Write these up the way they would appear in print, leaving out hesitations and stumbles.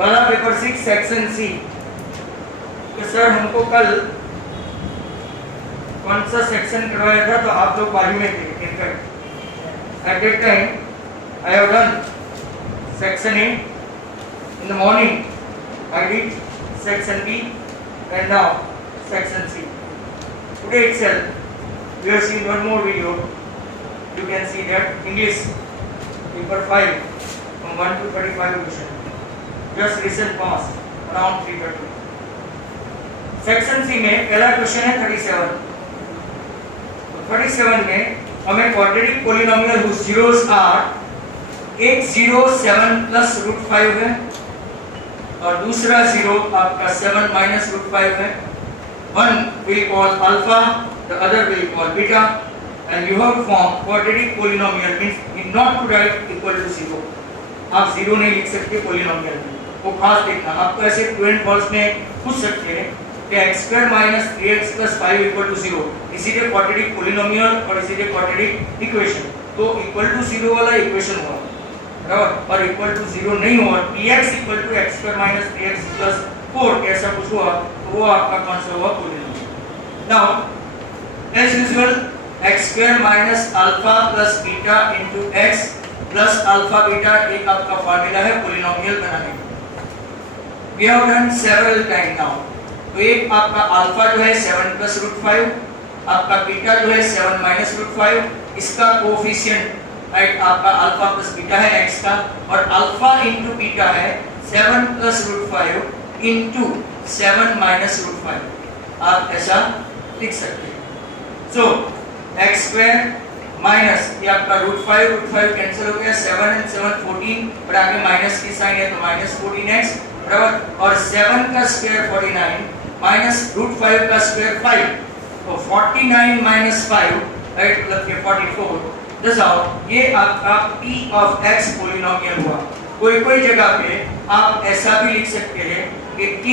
वाला paper 6 section C. तो sir हमको कल कौन सा सेक्शन करवाया था, तो आप लोग बाजू में थे। In fact at that time I have done section A in the morning, I did section B and now section C. Today itself we have seen one more video. You can see that English paper 5 from 1 to 35 question, just recent past around 3:30. Section C में पहला question है 37। तो 37 में हमें quadratic polynomial whose zeros are एक 0 7 plus root 5 है और दूसरा 0 आपका 7 माइनस रूट 5 है। One will call alpha, the other will call beta, and you have to form quadratic polynomial, means you not to write equal to 0. आप 0 नहीं लिख सकते पॉलिनोमियल में, वो खास देखना। आपको ऐसे ट्रू एंड फॉल्स में पूछ सकते हैं कि x square minus 3x plus 5 equal to 0, इसीलिए क्वाड्रेटिक पॉलिनोमियल और इसीलिए क्वाड्रेटिक इक्वेशन। तो इक्वल टू 0 वाला इक्वेशन हुआ, बराबर, और इक्वल टू 0 नहीं हुआ, px equal to x square minus 3x plus 4 ऐसा कुछ हुआ, तो वो आपका कौन सा हुआ polynomial. Now as usual x square minus alpha plus beta into x plus alpha beta एक आपका फार्मूला है पॉलिनोमियल बनाने का। We have done several time now. तो एक आपका अल्फा जो है 7 प्लस रूट 5, आपका बीटा जो है 7 माइनस रूट 5, इसका कोएफिशिएंट राइट आपका अल्फा प्लस बीटा है x का, और अल्फा इनटू बीटा है 7 plus root 5 into 7 minus root 5। आप ऐसा लिख सकते हैं। सो x स्क्वायर माइनस ये आपका रूट 5 कैंसिल हो गया, 7 एंड 7 14, और आगे माइनस की साइन है तो माइनस 14x बराबर, और 7 का स्क्वायर 49 माइनस रूट 5 का स्क्वायर 5, तो 49 माइनस 5 राइट मतलब के 44। दिस आउट ये आपका p ऑफ x पॉलिनोमियल हुआ। कोई जगह पे आप ऐसा भी लिख सकते हैं कि k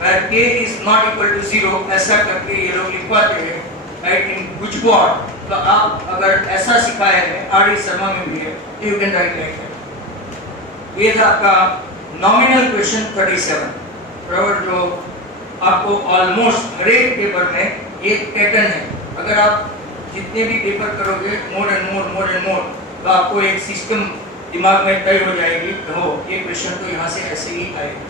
where k is not equal to 0, ऐसा करके ये लोग लिखवाते हैं राइट इन व्हिच बोर्ड। तो आप अगर ऐसा सिखाया है आर शर्मा में भी है, तो you can write like that. ये था आपका नॉमिनल क्वेश्चन 37 बराबर, जो आपको ऑलमोस्ट हर एक पेपर में ये पैटर्न है। अगर आप जितने भी पेपर करोगे मोर एंड मोर, तो आपको एक सिस्टम दिमाग में तय हो जाएगी कि हो ये क्वेश्चन तो यहाँ से ऐसे ही आएगा।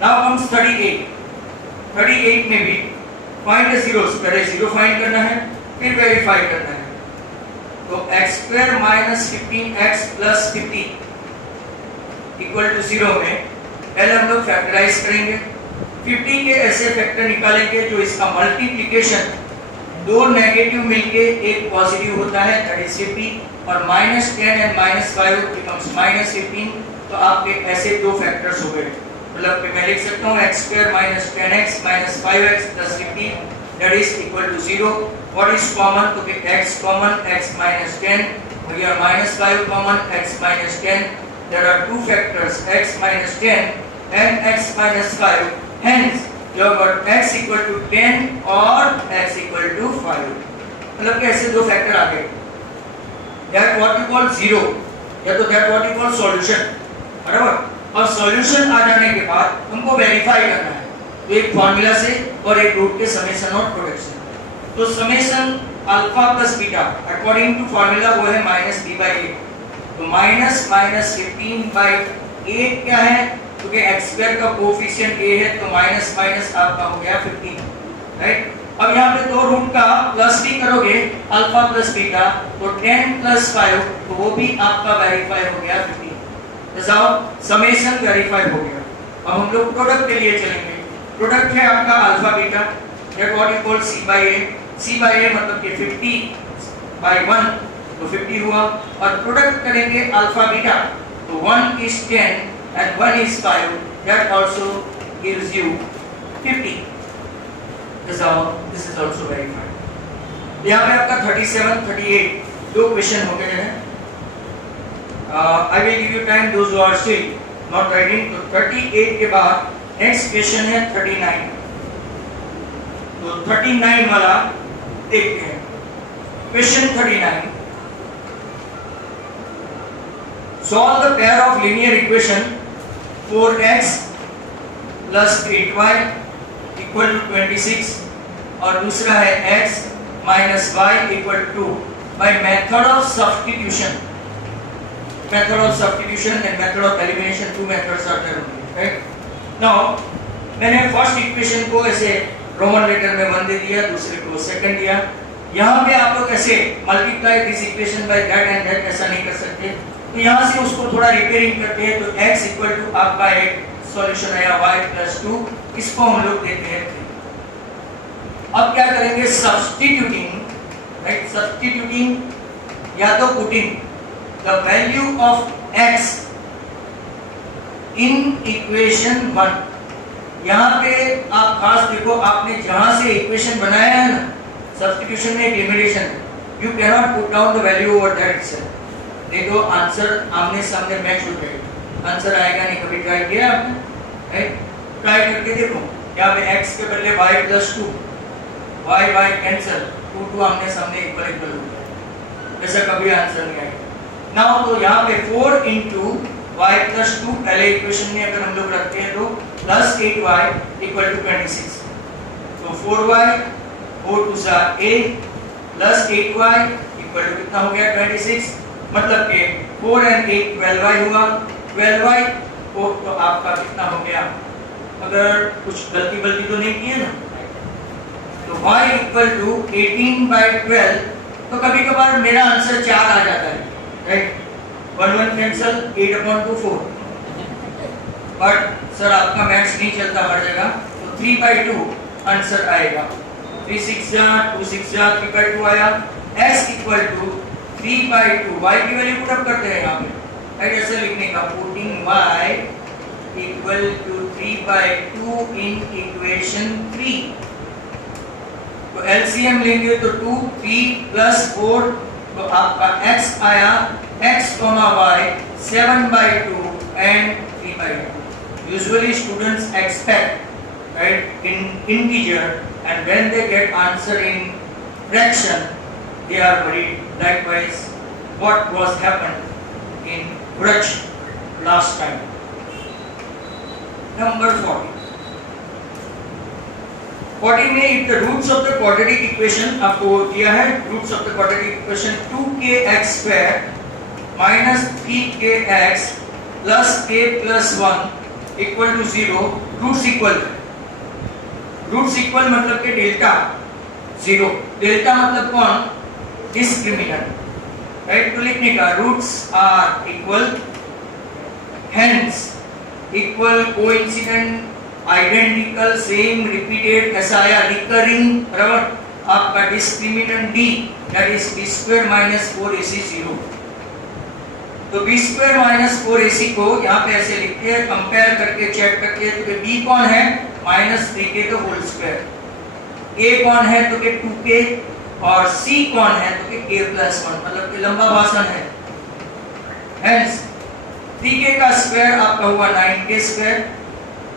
नाउ कम्स 38 में भी फाइंड द जीरोस, पहले जीरो फाइंड करना है फिर वेरीफाई करना है। तो x square minus 15x plus 50 equal to 0 में पहले हम लोग फैक्टराइज करेंगे। 50 के ऐसे फैक्टर निकालेंगे जो इसका मल्टीप्लिकेशन दो नेगेटिव मिलके एक पॉजिटिव होता है, दैट इज 50, और -10 एंड -5 बिकम्स -15। तो आपके ऐसे दो फैक्टर्स हो गए, मतलब कि मैं लिख सकता हूँ x square minus 10x minus 5x plus 50 that is equal to 0। What is common? तो कि x common, x minus 10, here -5 common, x minus 10। there are two factors x minus 10 and x minus 5, hence you have got x equal to 10 or x equal to 5। मतलब कि ऐसे दो factor आ गए, that what you call zero या तो that what you call solution, बराबर। और solution आ जाने के बाद हमको वेरीफाई करना है, तो एक फॉर्मूला से और एक रूट के समेशन और प्रोडक्शन। तो summation alpha plus beta according to formula वो है -b/8। तो माइनस 15/8 क्या है? क्योंकि x स्क्वायर का कोएफिशिएंट a है, तो माइनस माइनस आपका हो गया 15 राइट। अब यहाँ पे दो रूट का प्लस भी करोगे अल्फा प्लस बीटा, तो 10 प्लस 5, तो वो भी आपका वेरीफाई हो गया 15। समेशन वेरीफाई हो गया। अब हम लोग प्रोडक्ट के लिए चलेंगे। प्रोडक्ट है आपका alpha beta, that what you call c/a मतलब कि 50/1 तो 50 हुआ, और प्रोडक्ट करेंगे अल्फा बीटा, तो 1 is 10 and 1 is 5, that also gives you 50। this is also verified। यहाँ पे आपका 37 38 दो क्वेश्चन हो गए हैं। I will give you time those who are still not writing। तो 38 के बाद नेक्स्ट क्वेश्चन है 39। तो 39 वाला देखते हैं। Question 39, solve the pair of linear equation 4x plus 8y equal to 26 और दूसरा है x minus y equal to by method of substitution and method of elimination, two methods are there, right. Now मैंने first equation को ऐसे Roman letter में 1 दे दिया, दूसरे को सेकंड दिया। यहाँ पे आप लोग ऐसे multiply this equation by that and that ऐसा नहीं कर सकते, तो यहाँ से उसको थोड़ा रिपेयरिंग करते हैं। तो x इक्वल टू आपका एक सॉल्यूशन आया y प्लस 2, इसको हम लोग देते हैं 3। अब क्या करेंगे, सब्स्टिट्यूटिंग, राइट, सब्स्टिट्यूटिंग या तो putting the value of x in equation 1। यहाँ पे आप खास देखो, आपने जहां से इक्वेशन बनाया है ना, सब्स्टिट्यूशन में एक लिमिटेशन है, you can not put down the value over that itself, नहीं तो आंसर आमने सामने मैच हो जाएगा, आंसर आएगा नहीं। कभी ट्राई किया आपने, राइट? ट्राई करके देखो, यहाँ पे x के बदले y प्लस 2, y कैंसिल, 2 आमने सामने इक्वल हो जाए, ऐसा कभी आंसर नहीं आएगा। नाउ तो यहाँ पे 4 इंटू y प्लस 2 पहले इक्वेशन में अगर हम लोग रखते हैं तो प्लस 8y इक्वल टू 26, तो 4y 4 2 8 plus 8y equal to कितना हो गया 26, मतलब कि 4 and 8 12y हुआ, 12y तो आपका कितना हो गया, अगर कुछ गलती तो नहीं की है ना, तो y इक्वल टू 18/12, तो कभी कभार मेरा आंसर 4 आ जाता है, राइट, 1 कैंसिल, 8/2 4, बट सर आपका मैथ्स नहीं चलता हर जगह, तो 3/2 आंसर आएगा, 3 6 जा 2 6 जा 3/2 आया, s इक्वल टू 3/2, y की वैल्यू पुट अप करते हैं यहाँ पे, राइट, ऐसे लिखने का, putting y equal to 3/2 in equation 3, तो एलसीएम लेंगे तो 2 3 प्लस 4, तो आपका x आया x, y 7/2 and 3/2. Usually students expect, right, in integer, and when they get answer in fraction, they are worried. Likewise, what was happened in fraction last time. Number 40. 40 में if the roots of the quadratic equation आपको दिया है, roots of the quadratic equation 2kx square minus 3kx plus k plus 1 equal to 0, roots equal मतलब के delta 0, delta मतलब कौन, discriminant, right, तो लिखने का roots are equal, hence equal, coincident, identical, same, repeated, ऐसा आया, रिकरिंग, बराबर, आपका discriminant d, that is b square minus 4ac 0, तो b स्क्वायर माइनस 4ac को यहाँ पे ऐसे लिखते हैं, कंपेयर करके चेक करके, तो b कौन है, माइनस 3k तो होल स्क्वायर, a कौन है तो के 2k, और c कौन है तो के k प्लस 1, मतलब कि लंबा भाषण है, हेंस 3k का स्क्वायर आपका हुआ 9k square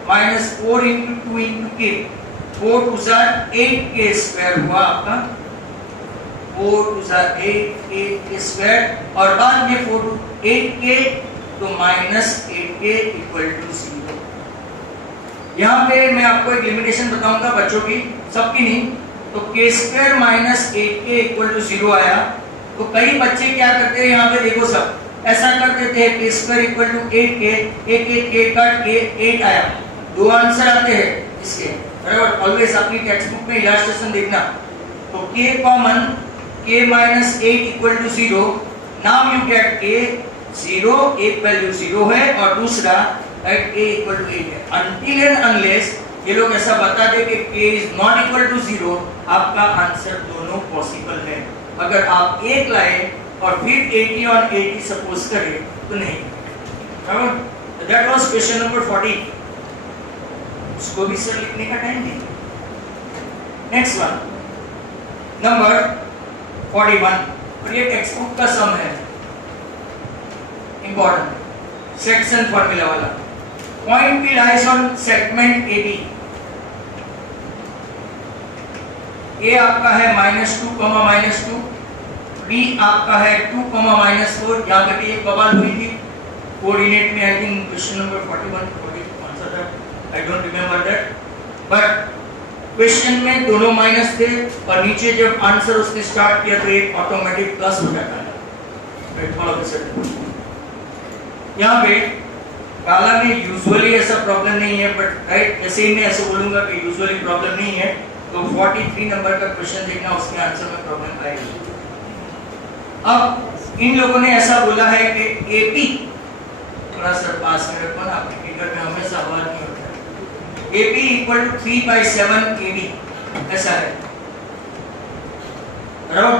minus 4 into 2 into k, 4 2 8k square हुआ आपका, 4 2 8 स्क्वायर, और बाद में 4 8k, तो माइनस 8k इक्वल टू 0। यहाँ पे मैं आपको एक लिमिटेशन बताऊंगा बच्चों की, सबकी नहीं, तो k square minus 8k equal to 0 आया, तो कई बच्चे क्या करते हैं, यहाँ पे देखो सब ऐसा कर देते हैं, k square equal to 8k, एक k कट के 8 आया, दो आंसर आते हैं इसके, बराबर, ऑलवेज अपनी टेक्स्ट बुक में इलास्ट्रेशन देखना, तो k common, k minus 8 equal to 0, now you get k 0, एक वैल्यू 0 है, और दूसरा राइट a equal to 8 है, until and unless ये लोग ऐसा बता दे कि k is not equal to 0, आपका आंसर दोनों पॉसिबल है। अगर आप एक लाए और फिर 80 और 80 सपोज करें तो नहीं, बराबर। दैट वाज क्वेश्चन नंबर 40, उसको भी सर लिखने का टाइम नहीं। नेक्स्ट वन नंबर 41, और ये टेक्स्ट बुक का सम है, इंपॉर्टेंट सेक्शन फॉर्मूला वाला। Point P lies on segment AB, A आपका है -2, -2, B आपका है 2, -4, यहाँ पे भी एक बबल हुई थी, कोऑर्डिनेट में I think question number 41 42 answer था, I don't remember that, but question में दोनों माइनस थे और नीचे जब आंसर उसने स्टार्ट किया तो एक ऑटोमेटिक प्लस हो जाता है। यहाँ पे काला में यूजुअली ऐसा प्रॉब्लम नहीं है, बट राइट जैसे ही मैं ऐसे बोलूंगा कि यूजुअली प्रॉब्लम नहीं है, तो 43 नंबर का क्वेश्चन देखना, उसके आंसर में प्रॉब्लम आएगी। अब इन लोगों ने ऐसा बोला है कि एपी, थोड़ा सा पास में रखो ना, आपके फिगर में हमेशा आवाज नहीं होता है, एपी इक्वल टू 3/7 एडी ऐसा है, बराबर।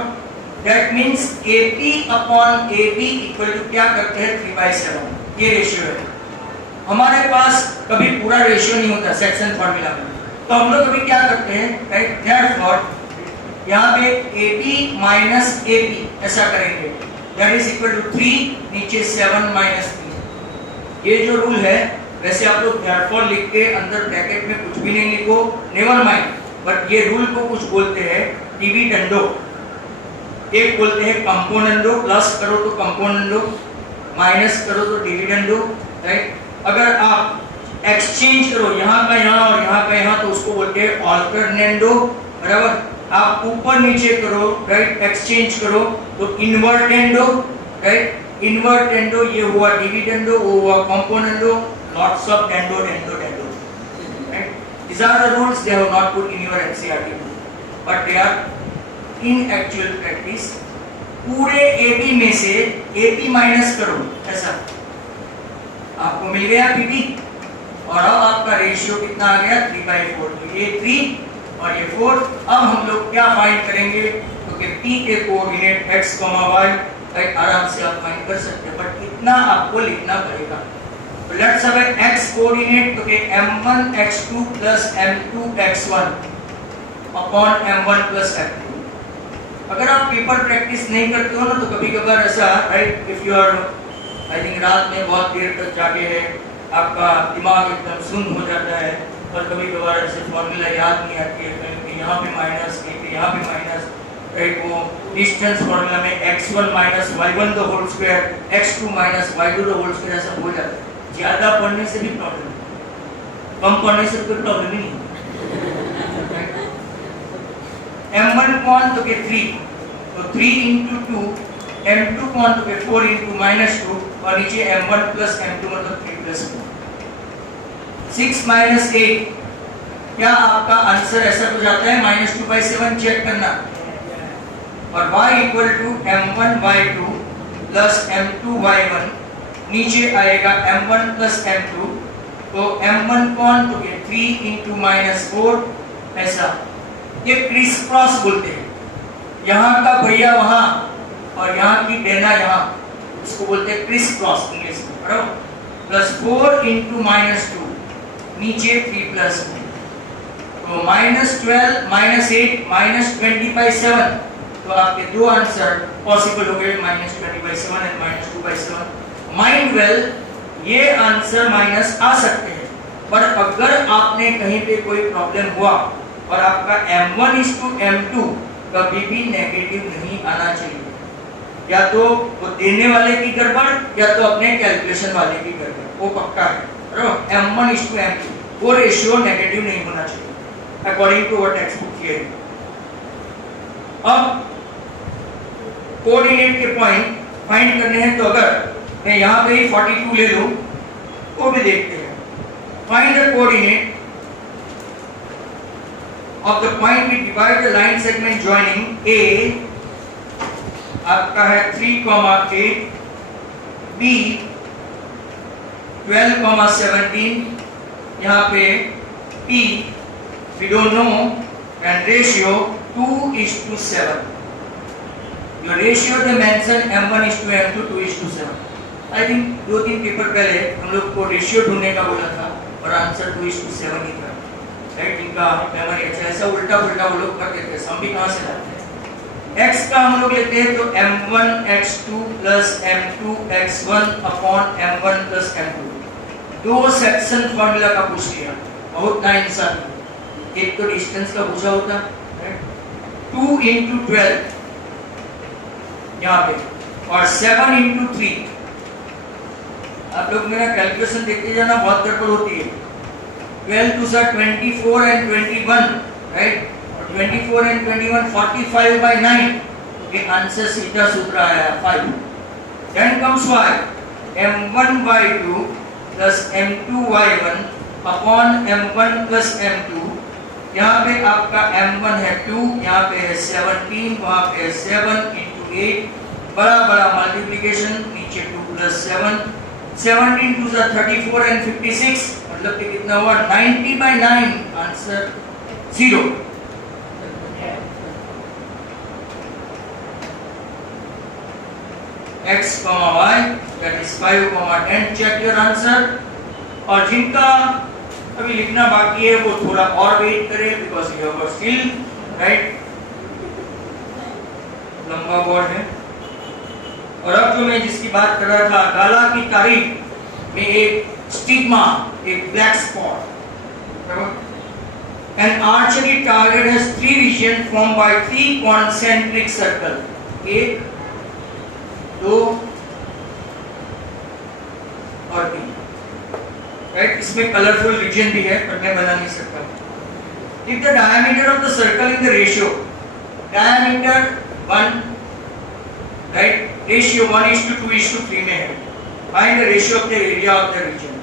That means AP upon AB equal to क्या करते हैं 3/7, ये रेशियो है। हमारे पास कभी पूरा रेशियो नहीं होता सेक्शन फार्मूला में, तो हम लोग कभी क्या करते हैं, राइट, दैट यहाँ पे AP माइनस AP ऐसा करेंगे, दैट इज इक्वल टू 3 नीचे 7 माइनस 3। ये जो रूल है, वैसे आप लोग therefore लिख के अंदर ब्रैकेट में कुछ भी नहीं लिखो, नेवर माइंड, बट ये रूल को कुछ बोलते हैं डिविडेंडो, एक बोलते हैं कंपोनेंडो, प्लस करो तो कंपोनेंडो, माइनस करो तो डिविडेंडो, राइट। अगर आप एक्सचेंज करो यहाँ का यहाँ और यहाँ का यहाँ, तो उसको बोलते हैं ऑल्टरनेंडो, बराबर। आप ऊपर नीचे करो, राइट, एक्सचेंज करो तो इन्वर्टेंडो, राइट, इन्वर्टेंडो, ये हुआ डिविडेंडो, वो हुआ componendo, lots of tendo tendo tendo, right. These are the rules they have not put in your NCERT, but they are in actual practice. पूरे AB में से AP minus करो, ऐसा आपको मिल गया PP, और अब आपका रेशियो कितना आ गया 3/4, तो ये 3 और ये 4। अब हम लोग क्या फाइंड करेंगे, तो कि P के कोऑर्डिनेट x, y आराम से आप फाइंड कर सकते हैं, बट इतना आपको लिखना पड़ेगा। तो लेट्स हैव x कोऑर्डिनेट, तो कि m1 x2 plus m2 x1 upon m1 plus m2। अगर आप पेपर प्रैक्टिस नहीं करते हो ना, तो कभी कभार ऐसा, right, if you are I think रात में बहुत देर तक जागे है, आपका दिमाग एकदम सुन्न हो जाता है, और कभी कभार ऐसे फॉर्मूला याद नहीं आती है, कहीं यहाँ पे माइनस, कहीं यहाँ पे माइनस, राइट। वो डिस्टेंस फॉर्मूला में x1 minus y1 the whole square, x2 minus y2 the whole square, ऐसा हो जाता है। ज्यादा पढ़ने से भी प्रॉब्लम, कम पढ़ने से कोई प्रॉब्लम ही नहीं। m1 कौन, तो के 3, तो 3 into 2, m2 कौन, तो के 4 into -2, और नीचे m1 plus m2 मतलब 3 plus 4, 6 minus 8, क्या आपका आंसर ऐसा हो जाता है -2/7, चेक करना। और y equal to m1y2 plus m2y1, नीचे आएगा m1 प्लस m2, तो m1 कौन, तो के 3 into -4, ऐसा। ये क्रिस क्रॉस बोलते हैं, यहाँ का भैया वहाँ और यहाँ की बेना यहाँ, इसको बोलते हैं क्रिस क्रॉस इंग्लिश में, बराबर। प्लस 4 into -2, नीचे 3 प्लस 1, तो -12 -8 -20/7, तो आपके दो आंसर पॉसिबल हो गए, -20/7 एंड -2/7। माइंड वेल, ये आंसर माइनस आ सकते हैं, पर अगर आपने कहीं पे कोई प्रॉब्लम हुआ और आपका m1:m2 कभी भी नेगेटिव नहीं आना चाहिए, या तो वो देने वाले की गड़बड़ या तो अपने कैलकुलेशन वाले की गड़बड़, वो पक्का है, बराबर। m1:m2 वो रेशियो नेगेटिव नहीं होना चाहिए according to what textbook theory. अब कोऑर्डिनेट के पॉइंट फाइंड करने हैं, तो अगर मैं यहाँ पे ही 42 ले लूं, वो भी देखते हैं। Find the coordinate of the point we divide the line segment joining A, आपका है 3,8, B 12,17, यहाँ पे P we don't know, and ratio 2:7. Your ratio they mention m1:m2 2:7. I think 2-3 paper पहले हम लोग को रेशियो ढूंढने का बोला था और आंसर 2:7 ही था, राइट। इनका मेमोरी अच्छा, ऐसा उल्टा पुल्टा वो लोग कर देते हैं, सम भी कहाँ से लाते हैं। x का हम लोग लेते हैं तो m1 x2 plus m2 x1 upon m1 plus m2, दो सेक्शन फॉर्मूला का पूछ लिया, बहुत नाइंसाफी। एक तो डिस्टेंस का पूछा होता, राइट, 2 into 12 यहाँ पे, और 7 into 3, आप लोग मेरा कैलकुलेशन देखते जाना, बहुत गड़बड़ होती है। 12 2 सा 24 and 21, राइट, और 24 and 21 45 by 9, ये आंसर सीधा सूत्र आया 5। Then comes y, m1 by 2 plus m2 y1 upon m1 plus m2। यहाँ पे आपका m1 है 2, यहाँ पे है 17, वहाँ पे है 7 into 8, बड़ा बड़ा मल्टीप्लिकेशन, नीचे 2 plus 7, 17 2 सा 34 and 56, मतलब कि कितना हुआ 90 by 9, answer 0। x, y, that is 5, 10, check your answer। और जिनका अभी लिखना बाकी है वो थोड़ा और वेट करे, because you have still, right, लंबा बोर्ड है। और अब जो मैं जिसकी बात कर रहा था, गाला की तारीख में एक स्टिग्मा, एक black spot. An archery target has 3 regions formed by 3 concentric circle, 1 2 और 3, राइट। इसमें कलरफुल रीजन भी है पर मैं बना नहीं सकता। If the diameter of the circle in the ratio, diameter 1, right, ratio 1:2:3 में है। Find the ratio of the area of the region।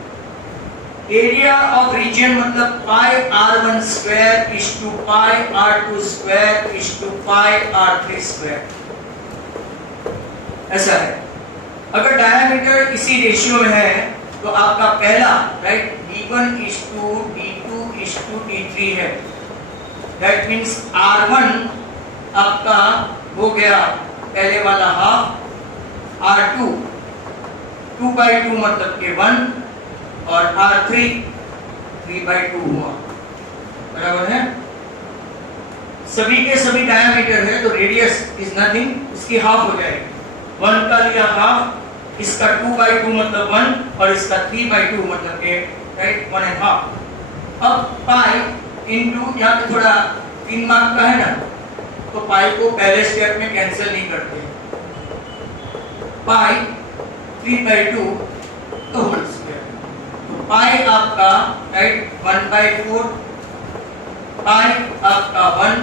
Area of region मतलब pi r1 square is to pi r2 square is to pi r3 square, ऐसा है। अगर diameter इसी ratio में है तो आपका पहला, right, d1 is to d2 is to d3 है। दैट मीन्स r1 आपका हो गया पहले वाला हाफ, r2 2/2 मतलब के 1, और r3 3/2 हुआ, बराबर है। सभी के सभी डायमीटर है तो रेडियस इज नथिंग, इसकी हाफ हो जाएगी। 1 का लिया हाफ, इसका 2/2 मतलब 1, और इसका 3/2 मतलब के, राइट, 1.5। अब पाई इनटू, यहाँ पे थोड़ा 3 मार्क का है ना, तो पाई को पहले स्टेप में कैंसिल नहीं करते। पाई 3/2 तो होल स्क्वायर, तो पाई आपका, राइट, 1/4, पाई आपका 1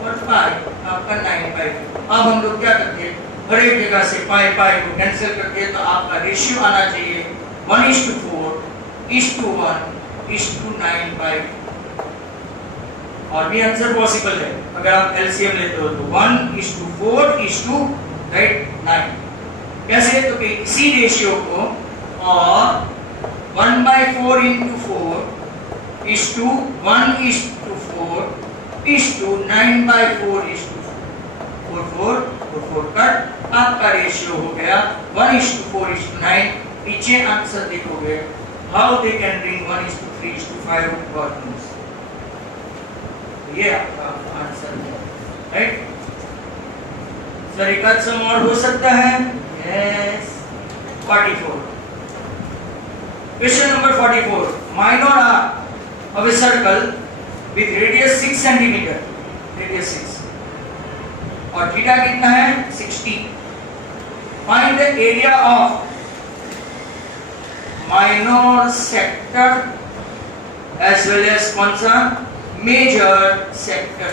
और पाई आपका 9/4। अब हम लोग क्या करते हैं, हर एक जगह से पाई पाई को कैंसिल करके, तो आपका रेशियो आना चाहिए 1:4:1:9/4। और भी आंसर पॉसिबल है अगर आप एलसीएम लेते हो तो 1:4:9। कैसे, तो इसी रेशियो को और 1/4 into 4 is to 1:4 is to 9/4 is to 4 cut, आपका रेशियो हो गया 1:4:9। पीछे आंसर देखोगे, how they can bring 1:3:5 God. ये आपका आंसर है, राइट। सर एक आध सम और हो सकता है, yes. 44, question number 44, minor arc of a circle with radius 6 cm, radius 6 और थीटा कितना है 60। Find the area of minor sector as well as कौन सा, मेजर सेक्टर,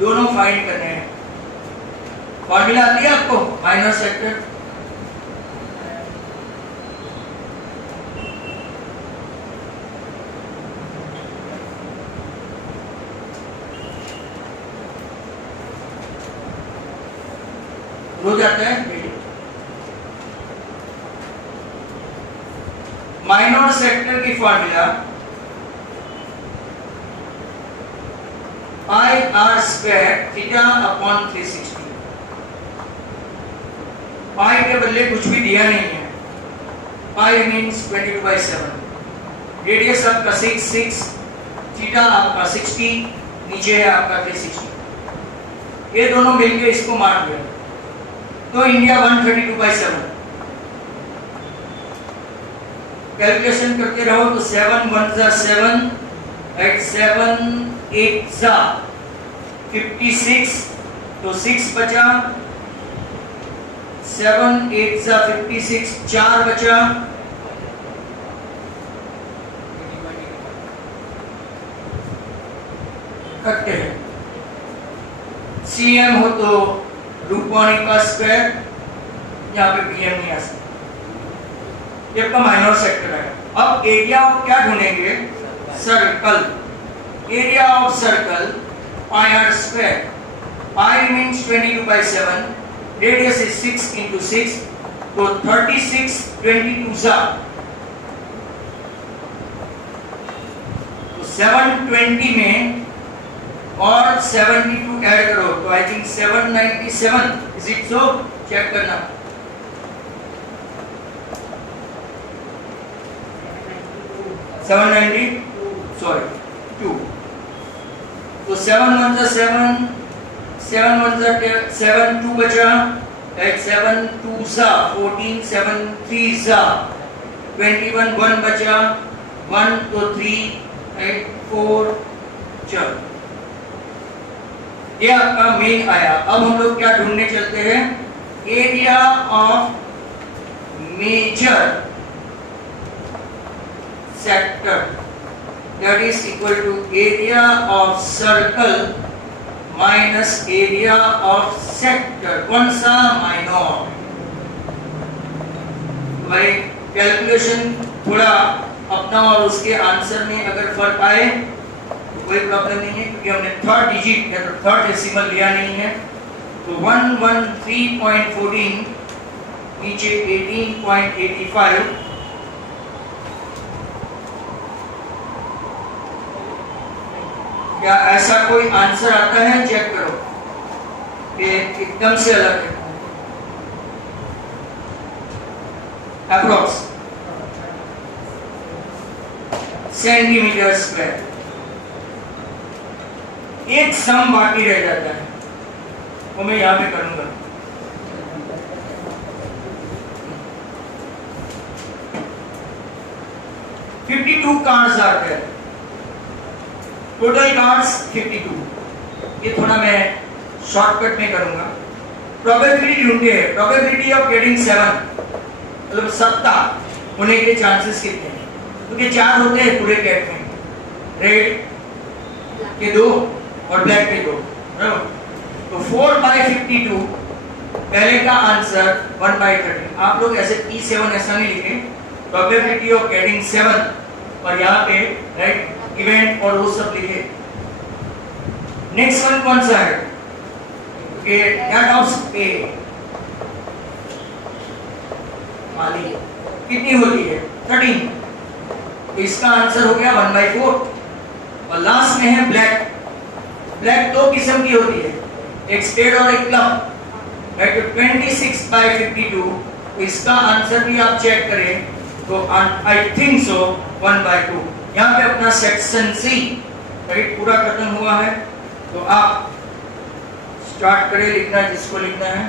दोनों फाइंड करने हैं। फॉर्मूला आती है आपको माइनर सेक्टर, हो जाता है। माइनर सेक्टर की formula pi R square theta upon 360। Pi के बदले कुछ भी दिया नहीं है, पाई मीन्स 22/7, रेडियस आपका 6, थीटा आपका 60, नीचे है आपका 360। ये दोनों मिलके इसको मार दिया तो इंडिया 132/7। कैलकुलेशन करते रहो तो 7 1 जा 7, राइट, 7 8 जा 56, तो 6 बचा, 7 8 सा 56, 4 बचा, करते हैं। CM हो तो रूपवाणी का स्क्वायर, यहाँ पे PM नहीं आ सकता, ये आपका माइनर सेक्टर है। अब एरिया ऑफ क्या ढूंढेंगे? Circle. Area of circle pi R square, pi means 22/7, radius is 6 into 6, तो 36 22 सा, तो 720 में और 72 ऐड करो तो I think 797, is it so? Check करना। सॉरी 2, तो 7 1 जा 7, 7 1 जा 7, 2 बचा, 7 2 सा 14, 7 3 सा 21, 1 बचा, 1 तो 3, 8 4, चलो ये आपका मेन आया। अब हम लोग क्या ढूंढने चलते हैं? Area of major sector, that is equal to area of circle minus area of sector, कौन सा? माइनर। भाई कैलकुलेशन थोड़ा अपना और उसके आंसर में अगर फर्क आए तो कोई प्रॉब्लम नहीं है, क्योंकि हमने थर्ड डिजिट या तो थर्ड डेसिमल लिया नहीं है। तो 113.14 नीचे 18.85, क्या ऐसा कोई आंसर आता है? चेक करो कि एकदम से अलग है। Approx centimetre square. एक सम बाकी रह जाता है, वो मैं यहां पे करूंगा। $52 कार्ड्स आते हैं, टोटल कार्ड्स 52। ये थोड़ा मैं शॉर्टकट में करूंगा। प्रोबेबिलिटी ढूंढते हैं, प्रोबेबिलिटी ऑफ गेटिंग 7, मतलब 7 होने के चांसेस कितने हैं? क्योंकि 4 होते हैं पूरे कैट में, रेड के 2 और ब्लैक के 2, तो 4/52 पहले का आंसर 1/13। आप लोग ऐसे P7 ऐसा नहीं लिखे, प्रोबेबिलिटी ऑफ गेटिंग 7 और यहाँ पे राइट इवेंट और वो सब लिखे। नेक्स्ट वन कौन सा है? दैट ऑफ पे माली कितनी होती है? 13, तो इसका आंसर हो गया 1/4। और लास्ट में है ब्लैक। ब्लैक 2 किस्म की होती है, एक स्टेड और एक क्लब, राइट। 26/52, तो इसका आंसर भी आप चेक करें तो आई थिंक सो 1/2। यहाँ पे अपना सेक्शन सी राइट पूरा खत्म हुआ है, तो आप स्टार्ट करें लिखना जिसको लिखना है।